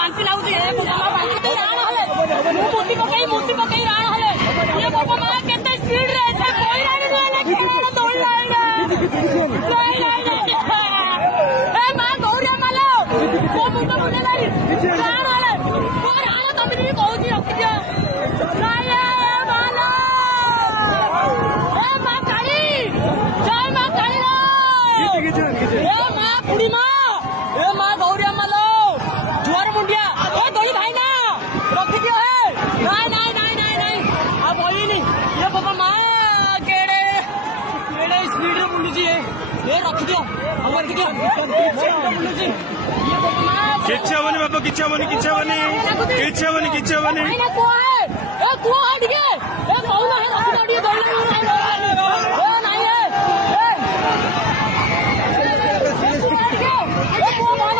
बांती लाଗୁଛି ଏ ବାବା ବାंती ରାଣ ହେଲେ ମୁଁ ମୁତି ପକେଇ ରାଣ ହେଲେ ଏ ବାବା ମା କେତେ ସ୍ପିଡ ରେ ଏତେ କଇରାଣି ରୁହେ କି ଦୌଡ଼ି ଲାଇଲା ଏ ମା ଗୌରିଆ ମାଲ ମୋ ମୁଣ୍ଡ ମୁଣ୍ଡ ନାଇ ରାଣ ହେଲେ ମୋ ରାଣ ତମେ ବି କହୁଛି ରଖିଦିଅ ରାୟ ମାଲ ଏ ମା କାଳି ଜୟ ମା କାଳି ଏ ମା ବୁଢୀ ମା ए माँ गौरिया मालो जुआर मुंडिया ओ दही भाई ना रख दियो है नहीं नहीं नहीं नहीं नहीं अब बोली नहीं ये बाबा माँ केड़े केड़े स्पीड रे मुंडी जी ये रख दियो अब रख दियो मुंडी जी ये बाबा माँ किच्छा बनी बाबा किच्छा बनी नहीं ना को है ए को है ठीक है ए कौन है रख दियो ये दौड़ ओ नहीं है ए को मान